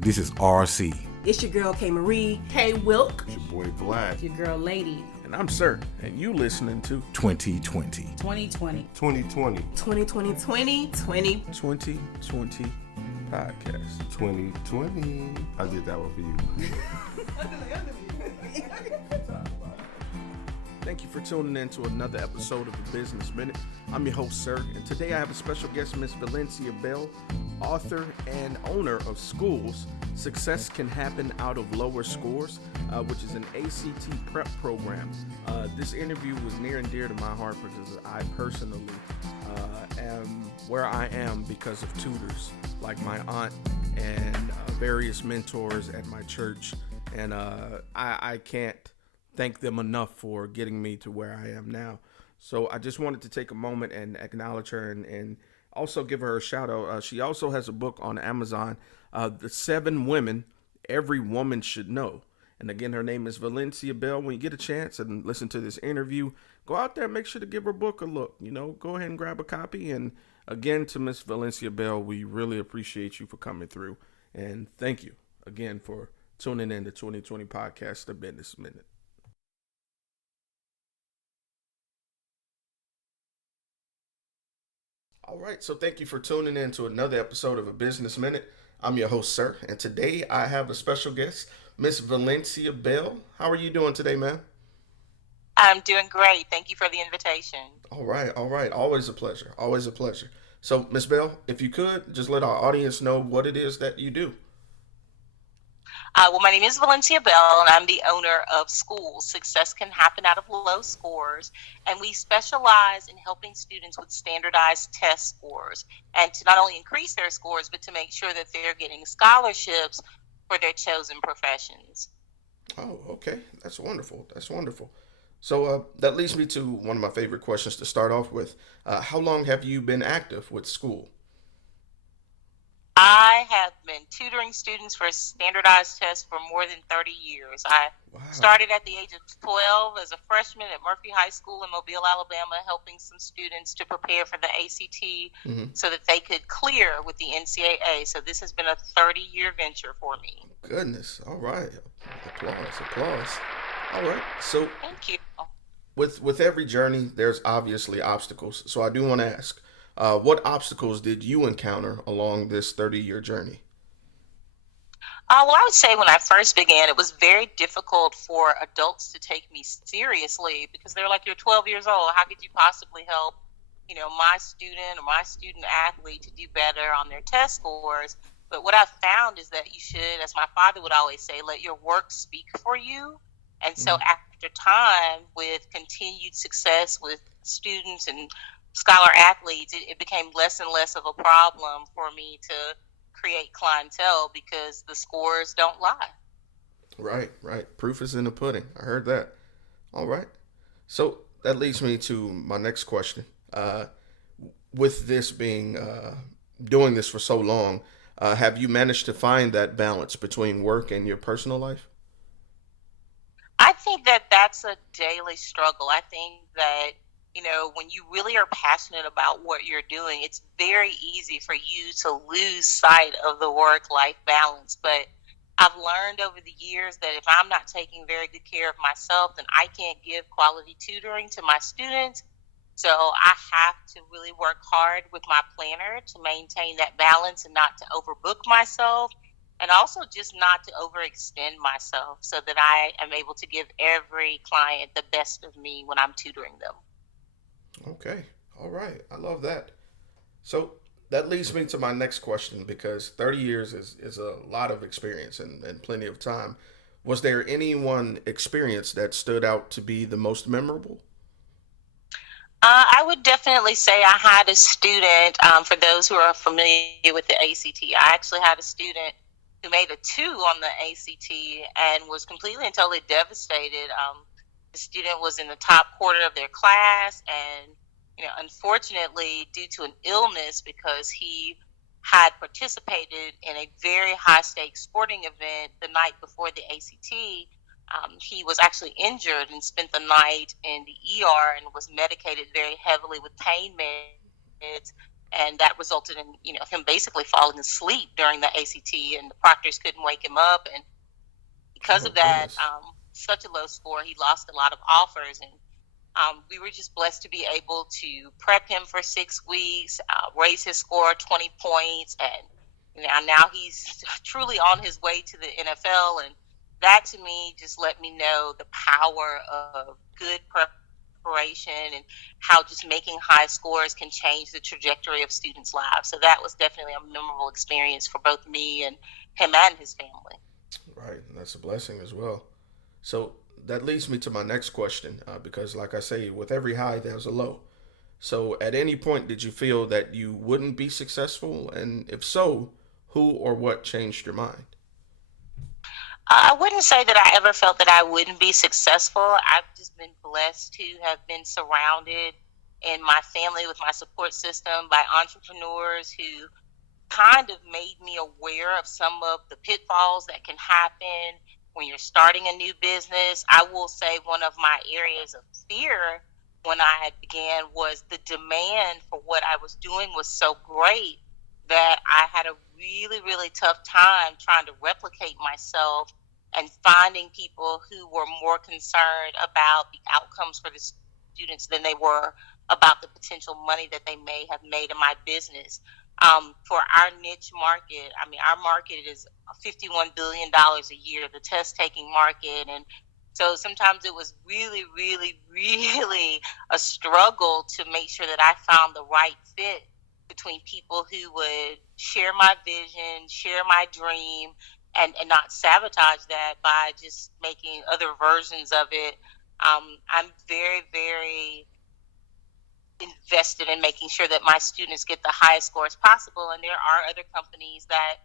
This is RC. It's your girl K Marie. Hey Wilk. It's your boy Black. Your girl Lady. And I'm Sirr, and you listening to 2020. 2020. 2020. 2020. 2020. 2020 podcast. 2020. I did that one for you. Thank you for tuning in to another episode of the Business Minute. I'm your host, Sirr, and today I have a special guest, Miss Valencia Belle, author and owner of Schools. Success Can Happen Out of Lower Scores, which is an ACT prep program. This interview was near and dear to my heart because I personally am where I am because of tutors like my aunt and various mentors at my church. And I can't thank them enough for getting me to where I am now. So I just wanted to take a moment and acknowledge her and also give her a shout out. She also has a book on Amazon, The 7 Women Every Woman Should Know. And again, her name is Valencia Belle. When you get a chance and listen to this interview, go out there and make sure to give her book a look. You know, go ahead and grab a copy. And again, to Miss Valencia Belle, we really appreciate you for coming through. And thank you again for tuning in to 2020 podcast, The Business Minute. All right, so thank you for tuning in to another episode of A Business Minute. I'm your host, Sirr, and today I have a special guest, Miss Valencia Belle. How are you doing today, ma'am? I'm doing great. Thank you for the invitation. All right. Always a pleasure. So, Miss Belle, if you could, just let our audience know what it is that you do. Well, my name is Valencia Bell, and I'm the owner of Schools. Success Can Happen Out of Low Scores, and we specialize in helping students with standardized test scores, and to not only increase their scores, but to make sure that they're getting scholarships for their chosen professions. Oh, okay. That's wonderful. So that leads me to one of my favorite questions to start off with. How long have you been active with school? I have been tutoring students for standardized tests for more than 30 years. I started at the age of 12 as a freshman at Murphy High School in Mobile, Alabama, helping some students to prepare for the ACT so that they could clear with the NCAA. So this has been a 30-year venture for me. Goodness. All right. Applause. All right. So thank you. With every journey, there's obviously obstacles. So I do want to ask, what obstacles did you encounter along this 30-year journey? Well, I would say when I first began, it was very difficult for adults to take me seriously because they're like, you're 12 years old. How could you possibly help, my student or my student athlete to do better on their test scores? But what I've found is that you should, as my father would always say, let your work speak for you. And so after time, with continued success with students and scholar athletes, it became less and less of a problem for me to create clientele because the scores don't lie. Right. Proof is in the pudding. I heard that. All right. So that leads me to my next question. With this being, doing this for so long, have you managed to find that balance between work and your personal life? I think that that's a daily struggle. I think that when you really are passionate about what you're doing, it's very easy for you to lose sight of the work-life balance. But I've learned over the years that if I'm not taking very good care of myself, then I can't give quality tutoring to my students. So I have to really work hard with my planner to maintain that balance and not to overbook myself, and also just not to overextend myself so that I am able to give every client the best of me when I'm tutoring them. Okay. All right. I love that. So that leads me to my next question, because 30 years is a lot of experience and plenty of time. Was there any one experience that stood out to be the most memorable? I would definitely say I had a student, for those who are familiar with the ACT, I actually had a student who made a 2 on the ACT and was completely and totally devastated. The student was in the top quarter of their class, and unfortunately, due to an illness, because he had participated in a very high stakes sporting event the night before the ACT, he was actually injured and spent the night in the ER and was medicated very heavily with pain meds. and that resulted in him basically falling asleep during the ACT, and the proctors couldn't wake him up, and because Oh of that, goodness. such a low score, he lost a lot of offers, and we were just blessed to be able to prep him for 6 weeks, raise his score 20 points, and now he's truly on his way to the NFL. And that to me just let me know the power of good preparation and how just making high scores can change the trajectory of students' lives. So that was definitely a memorable experience for both me and him and his family. Right, that's a blessing as well. So that leads me to my next question, because, like I say, with every high, there's a low. So, at any point, did you feel that you wouldn't be successful? And if so, who or what changed your mind? I wouldn't say that I ever felt that I wouldn't be successful. I've just been blessed to have been surrounded in my family with my support system by entrepreneurs who kind of made me aware of some of the pitfalls that can happen when you're starting a new business. I will say one of my areas of fear when I began was the demand for what I was doing was so great that I had a really, really tough time trying to replicate myself and finding people who were more concerned about the outcomes for the students than they were about the potential money that they may have made in my business. For our niche market, I mean, our market is $51 billion a year, the test taking market. And so sometimes it was really, really, really a struggle to make sure that I found the right fit between people who would share my vision, share my dream, and not sabotage that by just making other versions of it. I'm very, very invested in making sure that my students get the highest scores possible. And there are other companies that,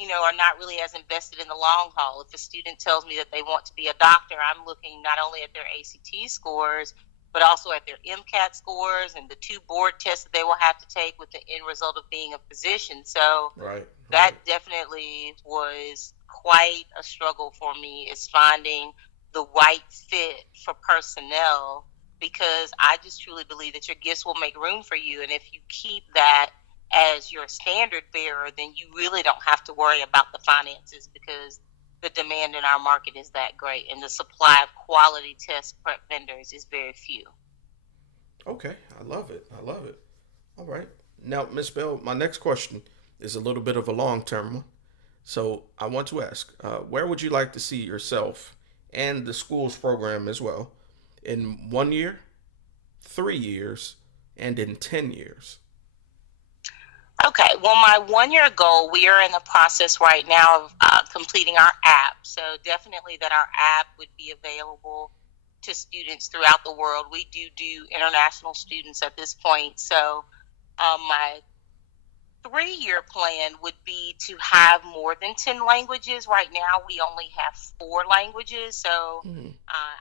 are not really as invested in the long haul. If a student tells me that they want to be a doctor, I'm looking not only at their ACT scores, but also at their MCAT scores and the 2 board tests that they will have to take with the end result of being a physician. So Right, that right. definitely was quite a struggle for me, is finding the right fit for personnel, because I just truly believe that your gifts will make room for you. And if you keep that as your standard bearer, then you really don't have to worry about the finances, because the demand in our market is that great and the supply of quality test prep vendors is very few. Okay, I love it. I love it. All right. Now, Miss Bell, my next question is a little bit of a long term one. So I want to ask, where would you like to see yourself and the school's program as well in 1 year, 3 years, and in 10 years? Okay, well, my 1 year goal, we are in the process right now of completing our app. So definitely that our app would be available to students throughout the world. We do international students at this point. So my 3 year plan would be to have more than 10 languages. Right now, we only have 4 languages. So Mm,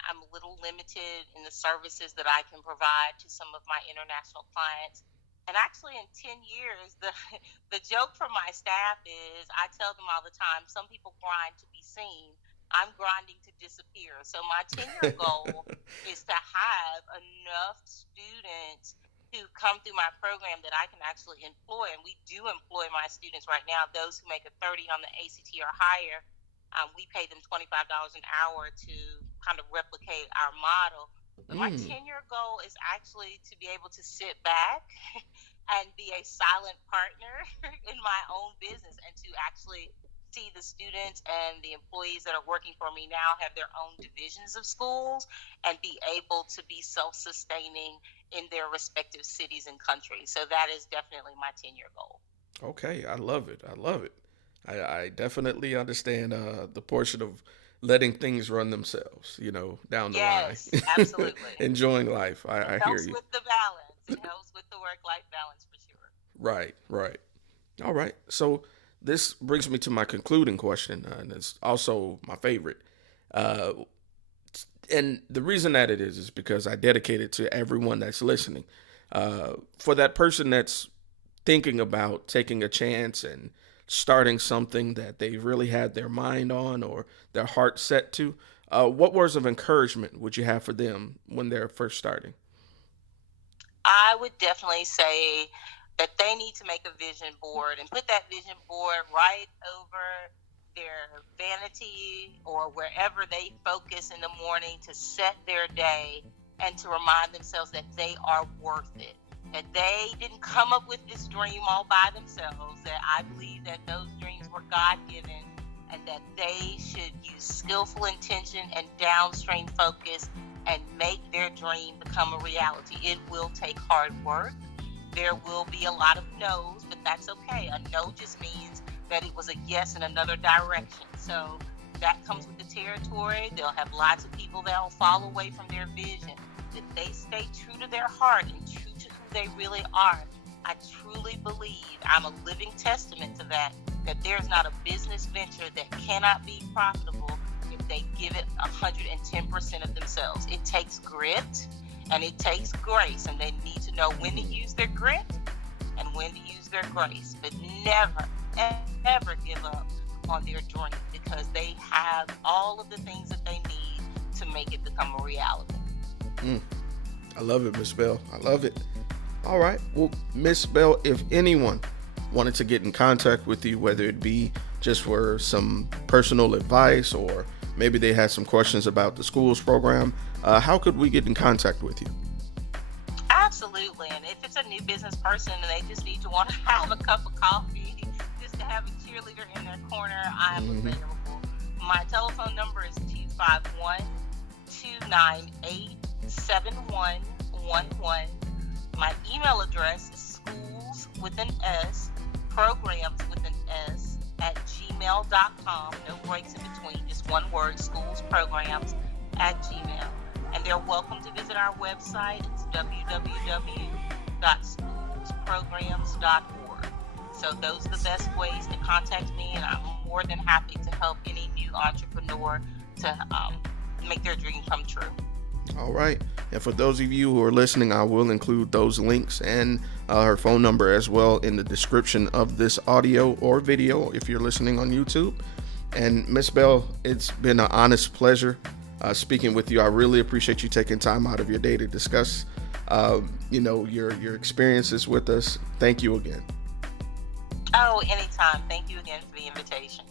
I'm a little limited in the services that I can provide to some of my international clients. And actually, in 10 years, the joke from my staff is I tell them all the time, some people grind to be seen. I'm grinding to disappear. So my 10 year goal is to have enough students who come through my program that I can actually employ. And we do employ my students right now. Those who make a 30 on the ACT or higher, we pay them $25 an hour to kind of replicate our model. But my mm. 10 year goal is actually to be able to sit back and be a silent partner in my own business, and to actually see the students and the employees that are working for me now have their own divisions of schools and be able to be self-sustaining in their respective cities and countries. So that is definitely my 10 year goal. Okay, I love it. I love it. I definitely understand the portion of letting things run themselves, down the line. Yes, absolutely. Enjoying life. It I hear helps you. with the balance. It helps with the work-life balance for sure. Right, right. All right. So this brings me to my concluding question, and it's also my favorite. Uh, and the reason that it is because I dedicate it to everyone that's listening. For that person that's thinking about taking a chance and starting something that they really had their mind on or their heart set to, what words of encouragement would you have for them when they're first starting? I would definitely say that they need to make a vision board and put that vision board right over their vanity or wherever they focus in the morning to set their day and to remind themselves that they are worth it, that they didn't come up with this dream all by themselves, that I believe that those dreams were God-given, and that they should use skillful intention and downstream focus and make their dream become a reality. It will take hard work. There will be a lot of no's, but that's okay. A no just means that it was a yes in another direction. So that comes with the territory. They'll have lots of people that will fall away from their vision. If they stay true to their heart and true to who they really are, I truly believe, I'm a living testament to that there's not a business venture that cannot be profitable if they give it 110% of themselves. It takes grit and it takes grace, and they need to know when to use their grit and when to use their grace, but never, ever give up on their dream, because they have all of the things that they need to make it become a reality. I love it, Miss Bell. I love it. All right. Well, Miss Bell, if anyone wanted to get in contact with you, whether it be just for some personal advice or maybe they had some questions about the schools program, how could we get in contact with you? Absolutely. And if it's a new business person and they just need to want to have a cup of coffee, just to have a cheerleader in their corner, I am available. My telephone number is 251-298-7111. My email address is programs with an S @gmail.com. No breaks in between, just one word, Schoolsprograms@gmail. And they're welcome to visit our website. It's www.schoolsprograms.org. So those are the best ways to contact me, and I'm more than happy to help any new entrepreneur to make their dream come true. All right. And for those of you who are listening, I will include those links and her phone number as well in the description of this audio or video if you're listening on YouTube. And Miss Bell, it's been an honest pleasure speaking with you. I really appreciate you taking time out of your day to discuss, your experiences with us. Thank you again. Oh, anytime. Thank you again for the invitation.